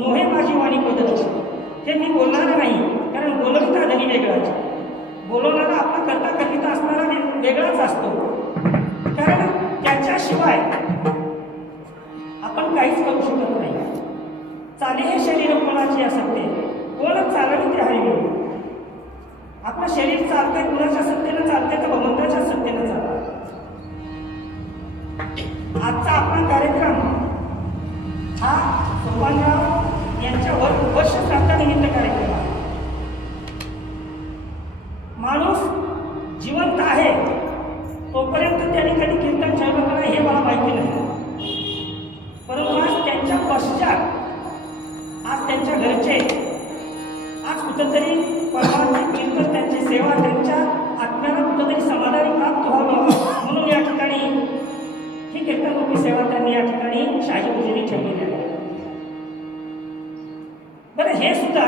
मोहे माझी वाणी बदलची. हे मी बोलणार नाही, कारण बोलविता धनी वेगळाच. बोलवणारा आपला करता करिता असणारा वेगळाच असतो, कारण त्याच्याशिवाय आपण काहीच करू शकत नाही. चाले हे शरीर कोणाचे असते, कोण चालवी ते हरवी. आपलं शरीर चालतंय कुणाच्या सत्तेनं चालतंय तर भगवंताच्या सत्तेनं चालतंय. आजचा आपला कार्यक्रम हा सोपानराव यांच्यावर वर्ष श्राद्धानिमित्त कार्यक्रम आहे. माणूस जिवंत आहे तोपर्यंत त्यांनी कधी कीर्तन ठेवलं का नाही हे मला माहिती नाही, परंतु आज त्यांच्या पश्चात आज त्यांच्या घरचे आज कुठंतरी परमात्मा कीर्तन त्यांची सेवा त्यांच्या आत्म्याला कुठंतरी समाधानी प्राप्त व्हावं म्हणून या ठिकाणी ही कीर्तनरूपी सेवा त्यांनी या ठिकाणी शाही पूजेने ठेवलेली आहे. बरं, हे सुद्धा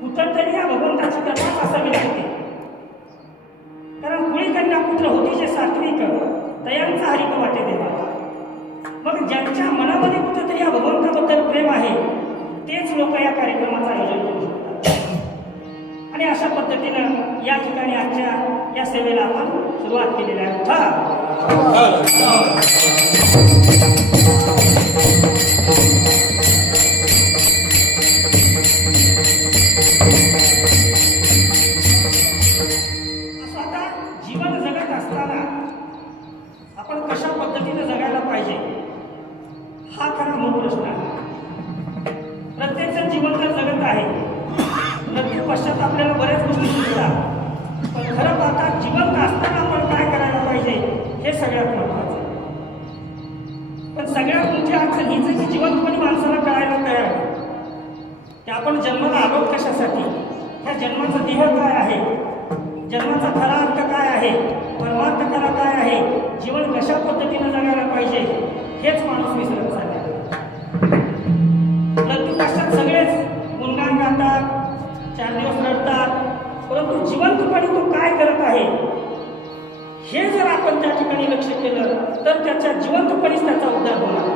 कुठंतरी या भगवंताची कथा असावी लागते, कारण कुळी कन्या पुत्र होती जे सात्विक तयांचा हरिक वाटे देवा. मग ज्यांच्या मनामध्ये कुठंतरी या भगवंताबद्दल प्रेम आहे तेच लोक या कार्यक्रमाचं आयोजन करू शकतात. आणि अशा पद्धतीनं या ठिकाणी आजच्या या सेवेला आपण सुरुवात केलेली आहे. असं आता जीवन जगत असताना आपण कशा पद्धतीने जगायला पाहिजे हा खरा मूळ प्रश्न आहे. प्रत्येक जण जीवन तर जगत आहे, प्रत्येक पश्चात आपल्याला बऱ्याच गोष्टी सुचतात, पण खरं पाहता जिवंत असताना आपण काय करायला पाहिजे हे सगळ्यात महत्त्वाचं आहे. पण सगळ्यात मोठी अडचण हीच की जिवंतपणी माणसाला कळायला तयार आहे की आपण जन्माला आलो कशासाठी, ह्या जन्माचा देह काय आहे, जन्माचा खरा अर्थ काय आहे, परमार्थ खरा काय आहे, जीवन कशा पद्धतीने जगायला पाहिजे हेच माणूस विसरत चालला. मृत्यू कष्टात सगळेच गुणगान गातात, 4 दिवस रडतात, परंतु जिवंतपणे तो काय करत आहे हे जर आपण त्या ठिकाणी लक्ष केलं तर त्याच्या जिवंतपणीच त्याचा उद्धार होणार.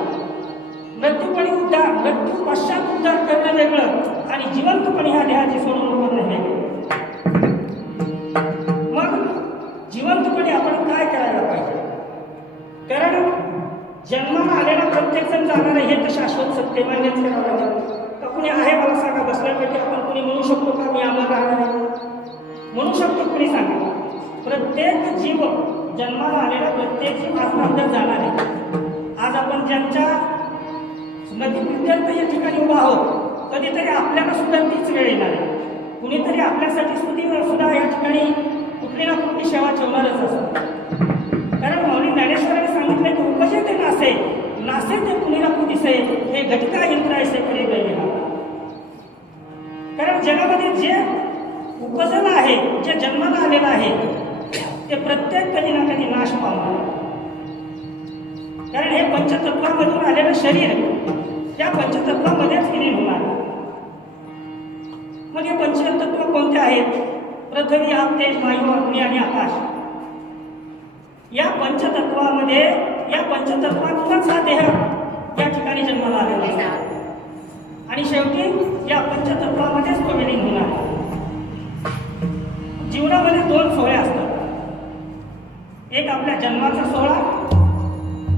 मृत्यू पश्चात उद्धार करणं वेगळं आणि जिवंतपणे ह्या देहाची सोडून करणं वेगळं. मग जिवंतपणे आपण काय करायला पाहिजे, कारण जन्माला आलेला प्रत्येक जण जाणार आहे हे तर शाश्वत सत्य मान्यच करावं लागेल. तर कुणी आहे मला सांगा, बसल्यापैकी आपण कुणी म्हणू शकतो का मी अमर राहणार आहे? म्हणू शकतो कुणी सांगा? प्रत्येक जीव जन्माला आलेला प्रत्येक जीव आज नंतर जाणार आहे. आज आपण ज्यांच्या स्मृतीप्रित्यर्थ या ठिकाणी उभा आहोत, कधीतरी आपल्याला सुद्धा तीच वेळ येणार आहे. कुणीतरी आपल्यासाठी सुद्धा या ठिकाणी कुठली ना कुठली सेवा ठेवणारच असतं. कारण माऊली ज्ञानेश्वरांनी सांगितलं की उपजे ते नासे ते कुणीला कुणीसे हे घटका यंत्र आहे खरे गैर. कारण जगामध्ये जे उपजलं आहे, जे जन्माला आलेलं आहे ते प्रत्येक कधी ना कधी नाश पावणार. कारण हे पंचतत्वामधून आलेलं शरीर त्या पंचतत्वामध्येच विलीन होणार. मग हे पंचतत्व कोणते आहेत? पृथ्वी, आप, तेज, वायू, अग्नी आणि आकाश. या पंचतत्वामध्ये या पंचतत्वातूनच हा देह या ठिकाणी जन्माला आलेला आहे आणि शेवटी या पंचतत्वामध्येच तो विलीन होणार. जीवनामध्ये 2 सोहळे असतात, एक आपल्या जन्माचा सोहळा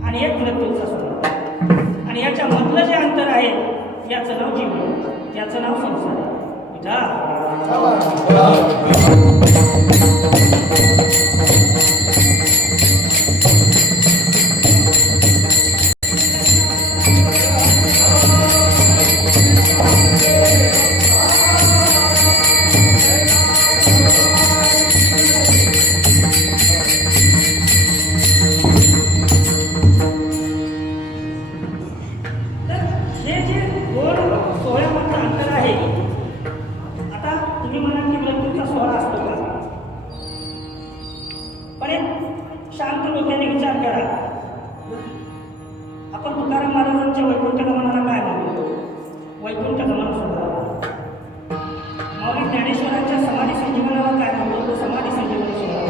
आणि एक मृत्यूचा सोहळा. आणि याच्या मधलं जे अंतर आहे याचं नाव जीवन, याचं नाव संसार. शांत डोक्याने विचार करा. आपण तुकाराम महाराजांच्या वैकुंठ गमनाला काय म्हणतो? वैकुंठ गमन सोहळा. माऊली ज्ञानेश्वरांच्या समाधी संजीवनाला काय म्हणतो? तो समाधी संजीवन सोहळा.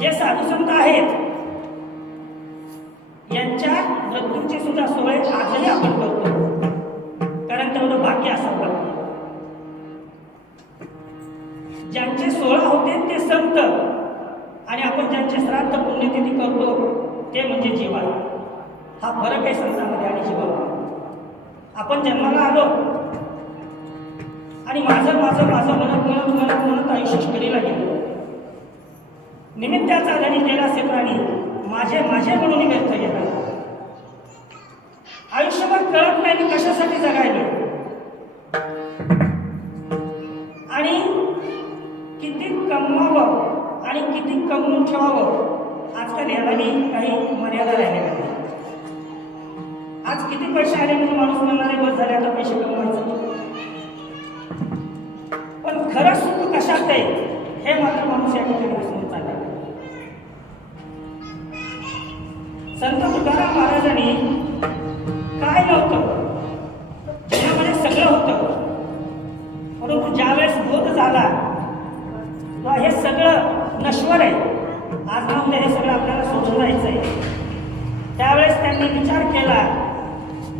जे साधू संत आहेत यांच्या मृत्यूचे सुद्धा सोहळे आजही आपण करतो. आहेत ते संत आणि आपण ज्यांचे श्राद्ध पुण्यतिथी करतो ते म्हणजे जीवन. हा फरक आहे संतांमध्ये आणि जीवामध्ये. आपण जन्माला आलो आणि माझं माझं माझं म्हणत म्हणत म्हणत म्हणत आयुष्य कडेला गेलो. निमित्ताचा धनी केला असे प्राणी माझे माझे म्हणून व्यर्थ गेला. आयुष्यभर कळत नाही मी कशासाठी जगायलो आणि किती कमवावं आणि किती कमवून ठेवावं आजकाल यालाही काही मर्यादा राहिलेल्या नाही. आज किती पैसे आले म्हणजे माणूस म्हणणारे बस झाले आता पैसे कमवायचं. पण खरं सुख कशात आहे हे मात्र माणूस या ठिकाणी विसरून चालला. संत तुकाराम महाराजांनी काय नव्हतं, जीवनामध्ये सगळं होतं, परंतु ज्यावेळेस बोध झाला तेव्हा हे सगळं नश्वर आहे, आज ना उद्या हे सगळं आपल्याला सोडून जायचं आहे. त्यावेळेस त्यांनी विचार केला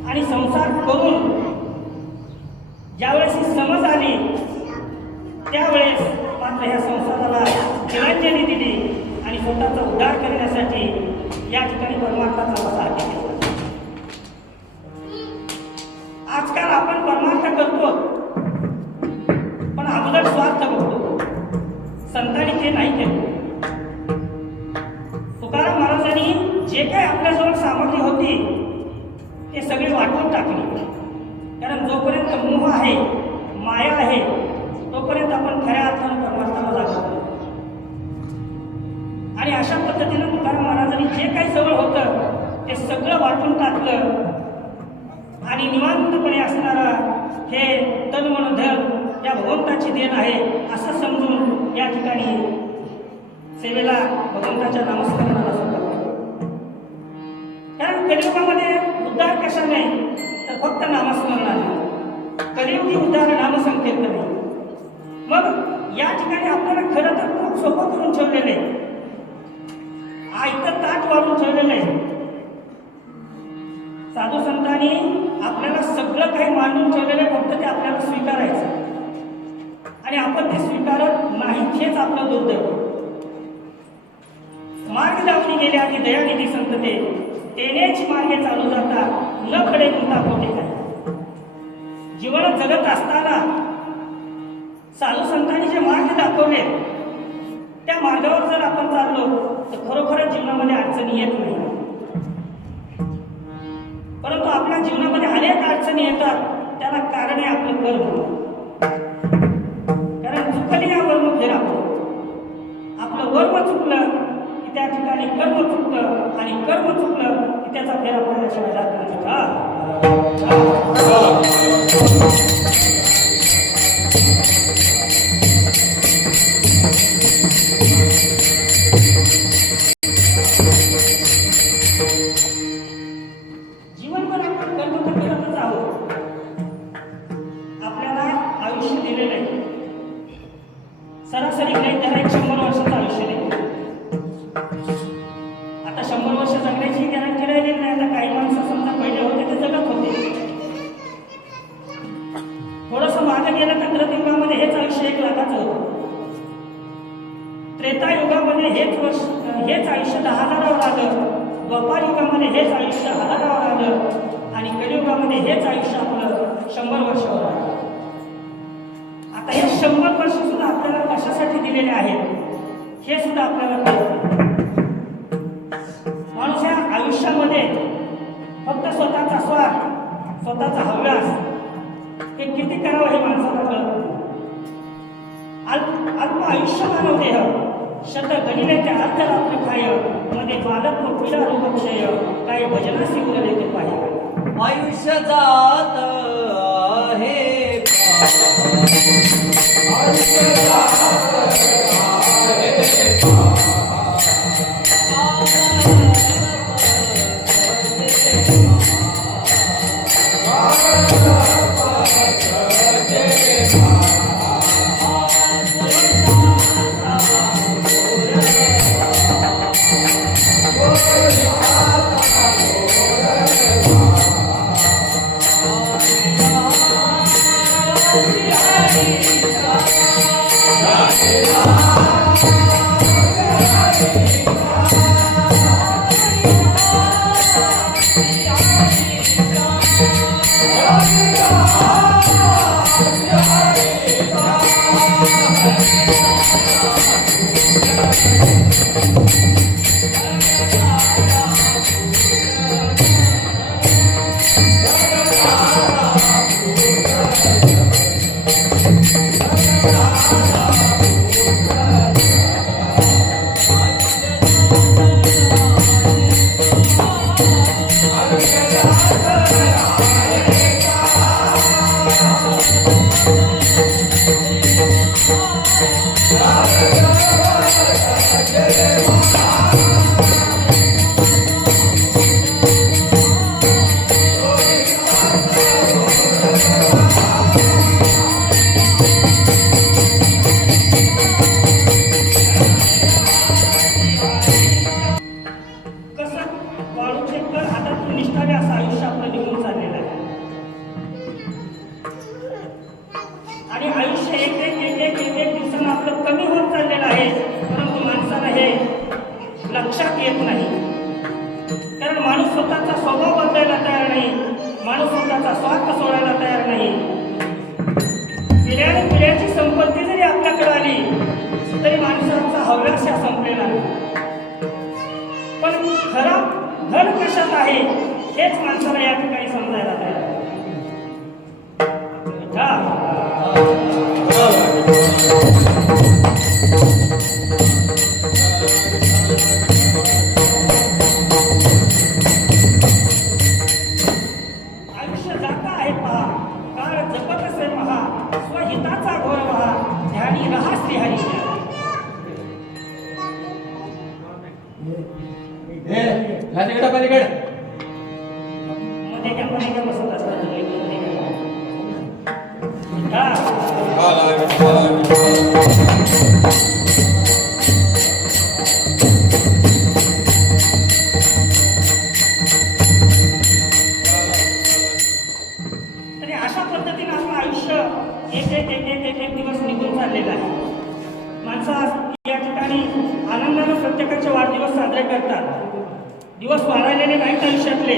आणि संसार करून ज्यावेळेस ही समज आली त्यावेळेस मात्र ह्या संसाराला तिलांजली दिली आणि स्वतःचा उद्धार करण्यासाठी या ठिकाणी परमार्थाचा वसा केला. आजकाल आपण परमार्थ करतो पण अगोदर स्वार्थ बघतो. संतांनी ते नाही केलं. तुकाराम महाराजांनी जे काही आपल्याजवळ सामग्री होती ते सगळे वाटून टाकली. कारण जोपर्यंत मोह आहे, माया आहे, तोपर्यंत आपण खऱ्या अर्थानं परमार्थाला लागतो. आणि अशा पद्धतीनं तुकाराम महाराजांनी जे काही जवळ होतं ते सगळं वाटून टाकलं आणि निवांतपणे असणारा हे तन मन धन या भगवंताची देण आहे असं समजून या ठिकाणी सेवेला भगवंताच्या नामस्मरणाला सुरुवात केली. कारण कलियुगामध्ये उद्धार कशाने तर फक्त नामस्मरणाने. कलियुगी उद्धार नामसंकीर्तने. मग या ठिकाणी आपल्याला खरं तर खूप सोपं करून ठेवलेलं आहे, आयतं ताट वाढून ठेवलेलं आहे. साधू संतांनी आपल्याला सगळं काही मांडून ठेवलेलं आहे, फक्त ते आपल्याला स्वीकारायचं आणि आपण ते स्वीकारत नाही हेच आपलं दुर्दैव. मार्ग दावणी गेले आणि दयानिधी संत तेनेच मार्गे चालू जाता न खडे गुंता कोठे काय. जीवन जगत असताना साधू संतांनी जे मार्ग दाखवले त्या मार्गावर जर आपण चाललो तर खरोखरच जीवनामध्ये अडचणी येत नाही. परंतु आपल्या जीवनामध्ये अनेक अडचणी येतात, त्याला कारण आहे आपलं कर्म. कारण चुकली या वर्म फेरा. आपलं वर्म चुकलं की त्या ठिकाणी कर्म चुकतं आणि कर्म चुकलं की त्याचा फेरा पडल्याशिवाय जात नाही. जीवनभर आपण कर्म तर करतच आहोत. आपल्याला आयुष्य दिलेलं आहे, सरासरी काही त्याला 100 वर्षाचं आयुष्य दिलं. आता 100 वर्ष जगण्याची गॅरंटी राहिलेली नाही. आता काही माणसं समजा पहिले होते ते जगत होते. थोडंसं मागे गेलं तर कृतयुगामध्ये हेच आयुष्य 1 लाखाचं होतं. त्रेतायुगामध्ये हेच आयुष्य 10,000वर आलं. द्वापार युगामध्ये हेच आयुष्य 1000वर आलं आणि कलियुगामध्ये हेच आयुष्य आपलं 100 वर्षावर आलं. आता हे 100 वर्ष सुद्धा आपल्याला कशासाठी दिलेले आहेत हे सुद्धा आपल्याला कळत नाही. माणूस या आयुष्यामध्ये फक्त स्वतःचा स्वार्थ, स्वतःचा हव्यास हे किती करावं हे माणसाला कळत नाही. अल्प आयुष्य मानव देह शत गणिलेच्या अर्धरात्र खाय मध्ये बालक पीडा रोगक्षय काय भजनासी उरले ते पाहिजे. आयुष्य जात आहे आयुष्य जात Radhe कसं वाळूचे कण हातातून निष्ठावे असं आयुष्य आपलं निघून चाललेलं आहे. आणि आयुष्य एक दिवसानं आपलं कमी होत चाललेलं आहे, परंतु माणसाला हे लक्षात येत नाही. कारण माणूस स्वतःचा स्वभाव बदलायला तयार नाही, माणूस स्वतःचा स्वार्थ सोडायला तयार नाही. पिढ्याची संपत्ती जरी आपल्याकडे आली तरी माणसाचा हव्यास हा संपलेला नाही. पण खरा धन कशात आहे हेच माणसाला या ठिकाणी समजायला तयार आहे. आयुष्य जाता आहे पहा, काळ जपत असे पहा, स्वहिताचा घोर पहा, ध्यानी रहा श्रीहरीच्या. पलीकडे मध्ये काय बसत असतात. तरी अशा पद्धतीने आपलं आयुष्य एक दिवस निघून चाललेलं आहे. माणसं या ठिकाणी आनंदाने प्रत्येकाचे वाढदिवस साजरे करतात. दिवस वाढलेले नाहीत आयुष्यातले.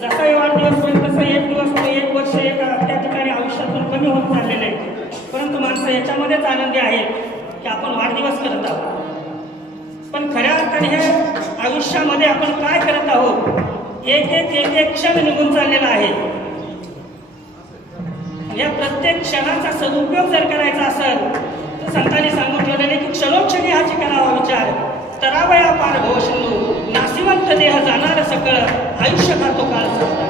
जसा हे वाढदिवस होईल तसं एक दिवस एक वर्ष त्या ठिकाणी आयुष्यातून कमी होत चाललेले आहे. परंतु माणसं याच्यामध्येच आनंदी आहेत की आपण वाढदिवस करत आहोत. पण खऱ्या अर्थाने हे आयुष्यामध्ये आपण काय करत आहोत, एक क्षण निघून चाललेला आहे. या प्रत्येक क्षणाचा सदुपयोग जर करायचा असेल तर संतांनी सांगितलेले की क्षणोक्षणी हाची करावा विचार, तरावया पार भवशंदू, नाशिवंत देह जाणार सकळ, आयुष्य खातो काळ संपला.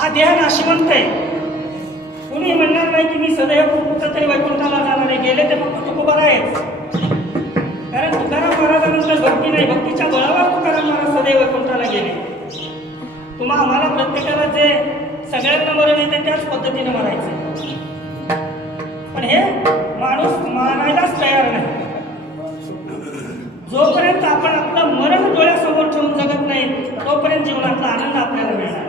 हा देह नाशिवंत आहे. कुणी म्हणणार नाही की मी सदैव कुठंतरी वैकुंठाला जाणार आहे, गेले ते फक्त तुकोबार आहेच. कारण तुकाराम महाराजांनंतर भक्ती नाही, भक्तीच्या बळावर तुकाराम महाराज सदैव वैकुंठाला गेले. आम्हाला प्रत्येकाला जे सगळ्यांना मरण येते त्याच पद्धतीने मरायचं. पण हे माणूस मानायलाच तयार नाही. जोपर्यंत आपण आपलं मरण डोळ्यासमोर ठेवून जगत नाही तोपर्यंत जीवनातला आनंद आपल्याला मिळणार.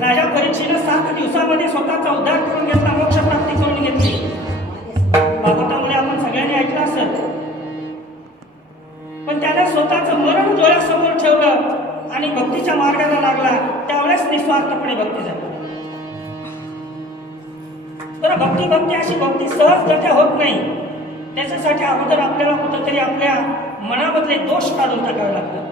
राजा परीक्षेनं 7 दिवसामध्ये स्वतःचा उद्धार करून घेतला, मोक्ष प्राप्ती करून घेतली. भागवतामध्ये आपण सगळ्यांनी ऐकलं असेल. पण त्याने स्वतःचं मरण डोळ्यासमोर ठेवलं आणि भक्तीच्या मार्गाला लागला. त्यावेळेस निस्वार्थपणे भक्ती झाली. तर भक्ती अशी भक्ती सहजगत्या होत नाही. त्याच्यासाठी अगोदर आपल्याला कुठंतरी आपल्या मनामधले दोष काढून टाकावे लागतात.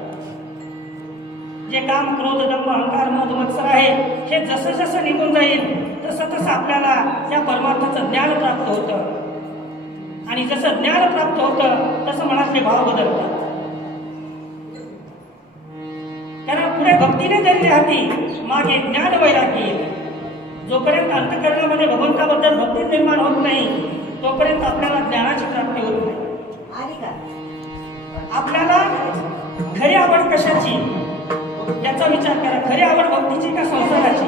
जे काम, क्रोध, दंभ, अहंकार, मद, मत्सर आहे हे जसं जसं निघून जाईल तसं आपल्याला त्या परमार्थाचं ज्ञान प्राप्त होतं. आणि जसं ज्ञान प्राप्त होतं तसं मनातले भाव बदलतात. कारण पुढे भक्तीने जरी राहती मागे ज्ञान वैराग्य येते. जोपर्यंत अंतःकरणामध्ये भगवंताबद्दल भक्ती निर्माण होत नाही तोपर्यंत आपल्याला ज्ञानाची प्राप्ती होत नाही. आपल्याला खरी आवड कशाची याचा विचार करा. खरी आवड भक्तीची का संसाराची?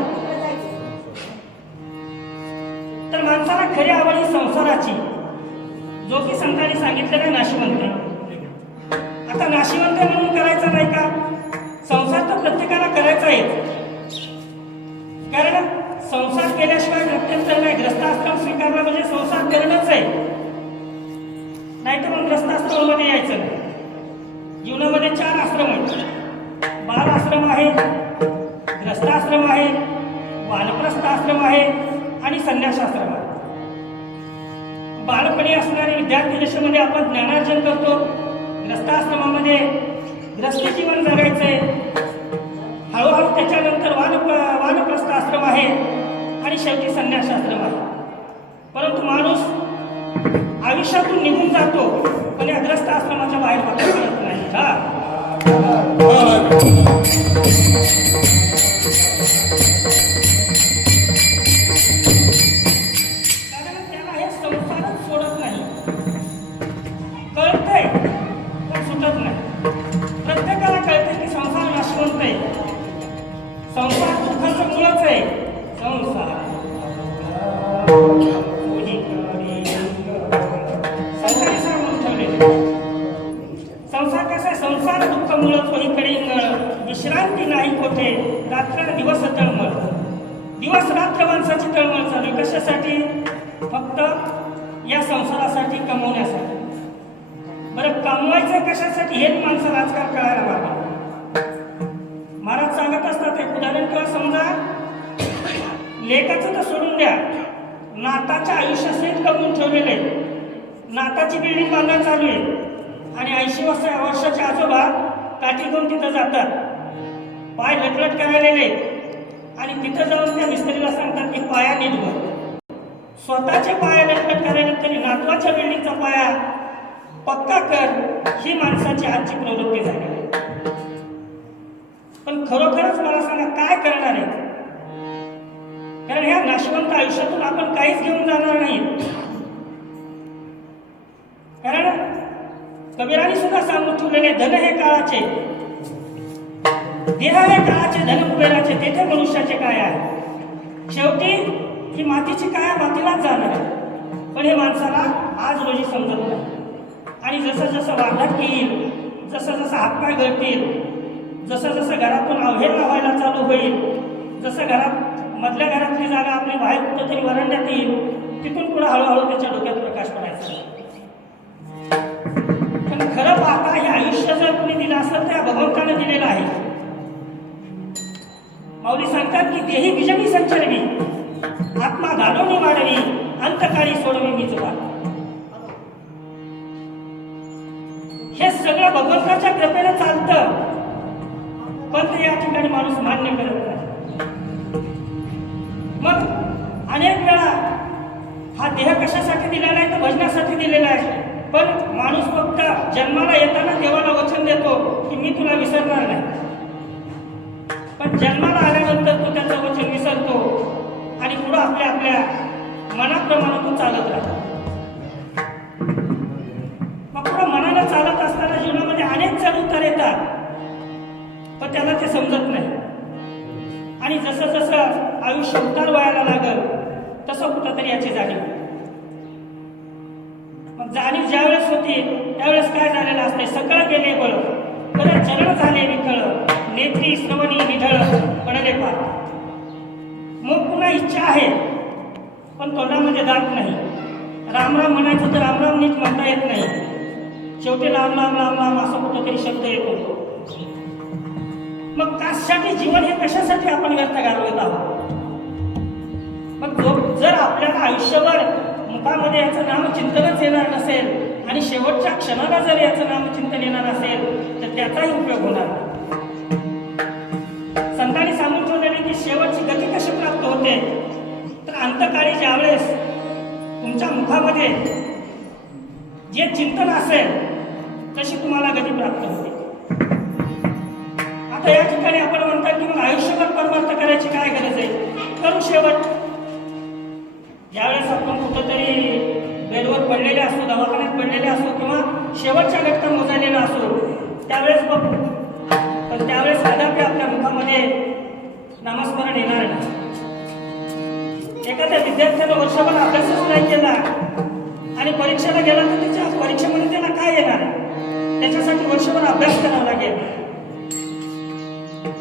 तर माणसाला खरी आवड ही संसाराची, जो की संतांनी सांगितलेला नाशिवंत. आता नाशिवंत म्हणून करायचं नाही का? संसार तर प्रत्येकाला करायचा आहे. कारण संसार केल्याशिवाय गत्यंतर नाही. ग्रस्ताश्रम स्वीकारला म्हणजे संसार करणंच आहे. नाहीतर मग ग्रस्ताश्रमामध्ये यायचं नाही. जीवनामध्ये 4 आश्रम आहेत. बाल आश्रम आहे, ग्रस्ताश्रम आहे, वानप्रस्थ आश्रम आहे आणि संन्यासाश्रम आहे. बालपणी असणारे विद्यार्थी दशेमध्ये आपण ज्ञानार्जन करतो. ग्रस्ताश्रमामध्ये ग्रस्ती जीवन जगायचंय. हळूहळू त्याच्यानंतर वानप्रस्थ आश्रम आहे आणि शेवटी संन्यासाश्रम आहे. परंतु माणूस आयुष्यातून निघून जातो पण या ग्रस्त आश्रमाच्या बाहेर पडत नाही. जीवनाचं मुळच आहे संसार. संसारी सांगून ठेवलेले. संसार कसा आहे? संसार दुःख मुळच वहीकडे इंगळ, विश्रांती नाही कोठे, रात्र दिवस तळमळ. दिवस रात्र माणसाची तळमळ चालू आहे. कशासाठी? फक्त या संसारासाठी, कमवण्यासाठी. बरं, कमवायचं कशासाठी हेच माणसाला आजकाल कळायला लागलं. महाराज सांगत असतात एक उदाहरण किंवा समजा लेखाचं तर सोडून द्या, नाताच्या आयुष्यासहित कमवून ठेवलेले. नाताची बिल्डिंग बांधणं चालू आहे आणि 80 वर्षाचे आजोबा काठी घेऊन तिथं जातात, पाय लटलट करायलेले, आणि तिथं जाऊन त्या मिस्त्रीला सांगतात की पाया नीट भर. स्वतःचे पाया लटलट करायला तरी नातवाच्या बिल्डिंगचा पाया पक्का कर, ही माणसाची आजची प्रवृत्ती झाली आहे. पण खरोखरच मला सांगा काय करणार आहे? कारण ह्या नाशवंत आयुष्यातून आपण काहीच घेऊन जाणार नाही. कारण कबीराने सुद्धा सांगून ठेवलेले, धन हे काळाचे, देह हे काळाचे, धन कुबेराचे, तेथे मनुष्याचे काय आहे. शेवटी ही मातीची काय मातीलाच जाणार आहे. पण हे माणसाला आज रोजी समजत नाही. आणि जसं जसं वाढत येईल, जसं जसं हातपाय गळतील, जसं जसं घरातून अवहेलना व्हायला चालू होईल, जसं मधल्या घरातली जागा आपली बाहेर कुठंतरी वरंड्यात येईल, तिथून पुढे हळूहळू त्याच्या डोक्यात प्रकाश पडायचा. पण खरं पाहता हे आयुष्य जर कुणी दिलं असेल त्या भगवंताने दिलेलं आहे. माऊली सांगतात की देही बिजनी संचरवी, आत्मा घालवणी वाढवी, अंतकाळी सोडवी मी चुका. हे सगळं भगवंताच्या कृपेनं चालतं, पण ते या ठिकाणी माणूस मान्य करत नाही. मग अनेक वेळा हा देह कशासाठी दिलेला आहे? तर भजनासाठी दिलेला आहे. पण माणूस फक्त जन्माला येताना देवाला वचन देतो की मी तुला विसरणार नाही, पण जन्माला आल्यानंतर तो त्याचं वचन विसरतो आणि पुढं आपल्या आपल्या मनाप्रमाणे तो चालत राहतो. मग पुढं मनाला चालत असताना जीवनामध्ये अनेक चढ उतार येतात, पण त्याला ते समजत नाही. आणि जसं जसं आयुष्य उतार व्हायला लागल तसं कुठंतरी याची जाणीव. मग जाणीव ज्यावेळेस होती त्यावेळेस काय झालेलं असते? सकळ गेले बळ, परत चरण झाले विखळ, नेत्री श्रवणी निढळ पडले पार. मग पुन्हा इच्छा आहे पण तोंडामध्ये दात नाही. राम राम म्हणायचं तर राम राम नीट म्हणता येत नाही. शेवटी राम राम राम राम असं कुठंतरी शब्द येतो. मग कशासाठी जीवन हे कशासाठी आपण व्यर्थ घालवत आहोत? मग जर आपल्याला आयुष्यभर मुखामध्ये याचं नामचिंतनच येणार नसेल आणि शेवटच्या क्षणाला जर याचं नामचिंतन येणार असेल तर त्याचाही उपयोग होणार नाही. संतांनी सांगून ठेवलेले की शेवटची गती कशी प्राप्त होते? तर अंतकाळी ज्यावेळेस तुमच्या मुखामध्ये जे चिंतन असेल तशी तुम्हाला गती प्राप्त होते. आता या ठिकाणी आपण म्हणतात की मग आयुष्यभर परमार्थ करायची काय गरज आहे? करू शेवट. ज्यावेळेस आपण कुठंतरी बेडवर पडलेले असतो, दवाखान्यात पडलेले असतो किंवा शेवटच्या घटका मोजालेला असतो त्यावेळेस बघू, पण त्यावेळेस कदापि आपल्या मुखामध्ये नामस्मरण येणार नाही. एखाद्या विद्यार्थ्यानं वर्षभर अभ्यासच नाही केला आणि परीक्षेला गेला तर त्याच्या परीक्षेमध्ये त्याला काय येणार आहे? त्याच्यासाठी वर्षभर अभ्यास करावा लागेल.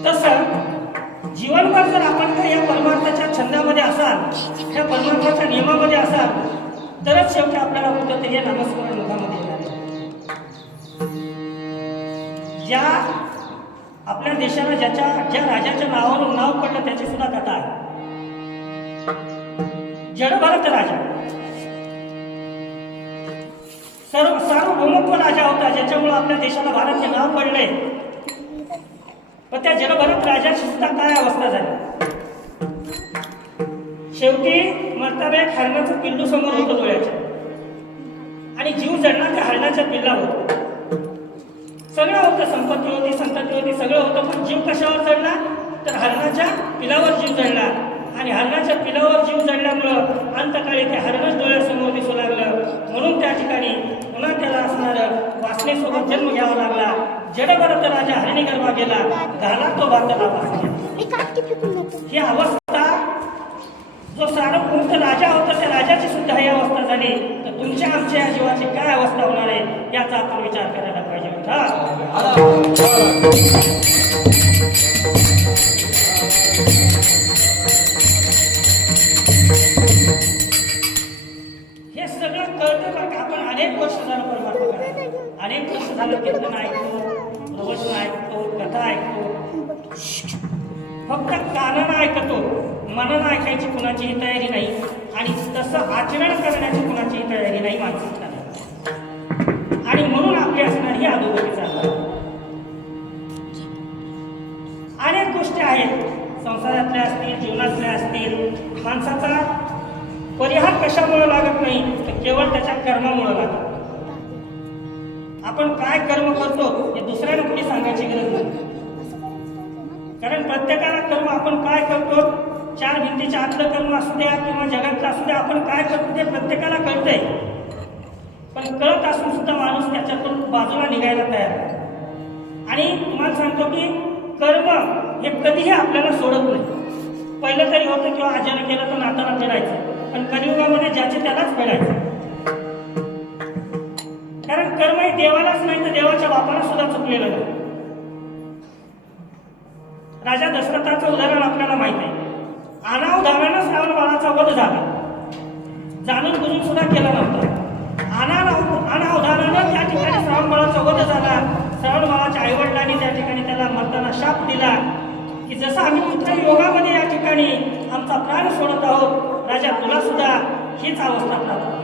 तसं जीवनभर जर आपण काही या परमार्थाच्या छंदामध्ये असाल, या परमार्थाच्या नियमामध्ये असाल, तरच शेवटी आपल्याला कुठंतरी हे नामस्मरण मुखामध्ये येणार. ज्या आपल्या देशाला ज्या राजाच्या नावावरून नाव पडलं त्याची सुद्धा कथा आहे. जडभरत राजा सार्वभौमत्व राजा होता, ज्याच्यामुळे आपल्या देशाला भारत हे नाव पडले. पण त्या जडभरत राजाची सुद्धा काय अवस्था झाली? शेवटी मरताना एक हरणाचं पिल्लू समोर होतं डोळ्याच्या, आणि जीव जडला त्या हरणाच्या पिल्लावर. सगळं होतं, संपत्ती होती, संतती होती, सगळं होतं, पण जीव कशावर जडला? तर हरणाच्या पिलावर जीव जडला. आणि हरणाच्या पिलावर जीव जडल्यामुळं अंतकाळी ते हरणच डोळ्यासमोर दिसू लागलं. म्हणून त्या ठिकाणी पुन्हा त्याला असणारं वासनेसोबत जन्म घ्यावा लागला. जडभरत राजा हरिणी गर्भा गेला, झाला तो बांधला वासने. ही अवस्था जो सार्वभौम राजा होता त्या राजाची सुद्धा ही अवस्था झाली तर तुमच्या आमच्या जीवाची काय अवस्था होणार आहे याचा आपण विचार करायला पाहिजे हे सगळं कळतं बरं का आपण अनेक वर्ष झालं परमार्थ करतो अनेक वर्ष झालं कीर्तन ऐकतो प्रवचन ऐकतो कथा ऐकतो फक्त कानानं ऐकतो मनानं ऐकायची कुणाचीही तयारी नाही आणि तसं आचरण करण्याची कुणाचीही तयारी नाही मानसिकता आणि म्हणून आपली असणारी ही अधोगती चालणार अनेक गोष्टी आहेत संसारातल्या असतील जीवनातल्या असतील माणसाचा परिहार कशामुळे लागत नाही तर केवळ त्याच्या कर्मामुळे लागत आपण काय कर्म करतो हे दुसऱ्याला कोणी सांगायची गरज नाही कारण प्रत्येकाला कर्म आपण काय करतो चार भिंतीच्या आतलं कर्म असू द्या किंवा जगातलं असू द्या आपण काय करतो ते प्रत्येकाला कळतंय पण कळत असून सुद्धा माणूस त्याच्यातून बाजूला निघायला तयार आहे आणि तुम्हाला सांगतो की कर्म हे कधीही आपल्याला सोडत नाही पहिलं तरी होतं किंवा आज्यानं केलं तर नाताना फेडायचं पण कलियुगामध्ये ज्याचे त्यालाच फेडायचं कारण कर्म हे देवालाच नाही तर देवाच्या बापाला सुद्धा चुकलेलं नाही राजा दशरथाचं उदाहरण आपल्याला माहित आहे अनावधानानं श्रावण बाळाचा वध झाला जाणून बुजून सुद्धा केला नव्हता अनावधानानं त्या ठिकाणी श्रावण बाळाचा वध झाला श्रावण बाळाच्या आईवडिलांनी त्या ठिकाणी त्याला मरताना शाप दिला की जसं आम्ही कुठल्या योगामध्ये या ठिकाणी आमचा प्राण सोडत आहोत राजा तुला सुद्धा हीच अवस्था प्राप्त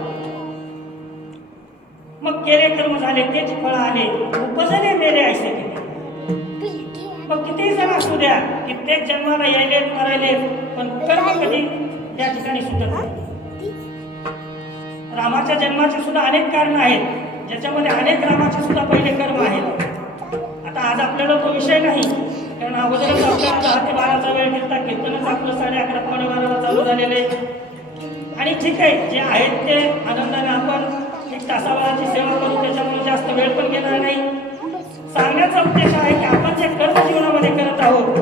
मग केले कर्म झाले तेच फळ आले उपजले मेले ऐसे केले मग कितीही जण असू द्या कित्येक जन्माला यायले करायले पण कर्म कधी त्या ठिकाणी सुटत नाही रामाच्या जन्माची सुद्धा अनेक कारण आहेत ज्याच्यामध्ये अनेक रामाचे सुद्धा पहिले कर्म आहेत आता आज आपल्याला तो विषय नाही कारण अगोदरच आपल्याला 10 ते 12चा वेळ घेतला कीर्तनच आपलं 11:30 पावणे 12ला चालू झालेले आणि ठीक आहे जे आहेत ते आनंदाने आपण एक तासाभराची सेवा करू त्याच्यामुळे जास्त वेळ पण घेणार नाही सांगण्याचा उद्देश आहे की आपण जे कर्म जीवनामध्ये करत आहोत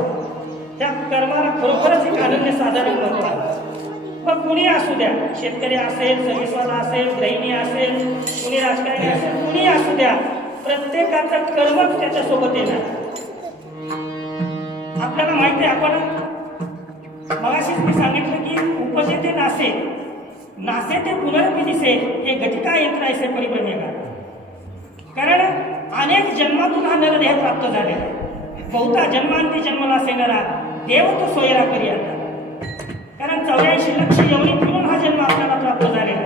त्या कर्माला खरोखरच एक अनन्य साधारण म्हणतात मग कुणी असू द्या शेतकरी असेल सर्व्हिसवाला असेल गृहिणी असेल कुणी राजकारणी असेल कुणी असू द्या प्रत्येकाचं कर्मच त्याच्यासोबत येणार आपल्याला माहिती आहे आपण मगाशीच मी सांगितलं की उपजे ते नासे नासे ते पुनरपी दिसे हे घटिका यंत्र ऐसे परिभ्रमेगा कारण अनेक जन्मातून हा नरदेह प्राप्त झाले बहुता जन्मांती जन्मला सेनरा देव तो सोयरा करी आता कारण 84 लक्ष योनी फिरून हा जन्म आपल्याला प्राप्त झालेला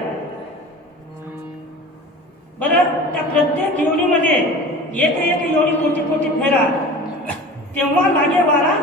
बरं त्या प्रत्येक योनीमध्ये एक योनी कोटी कोटी फेरा तेव्हा लागे वारा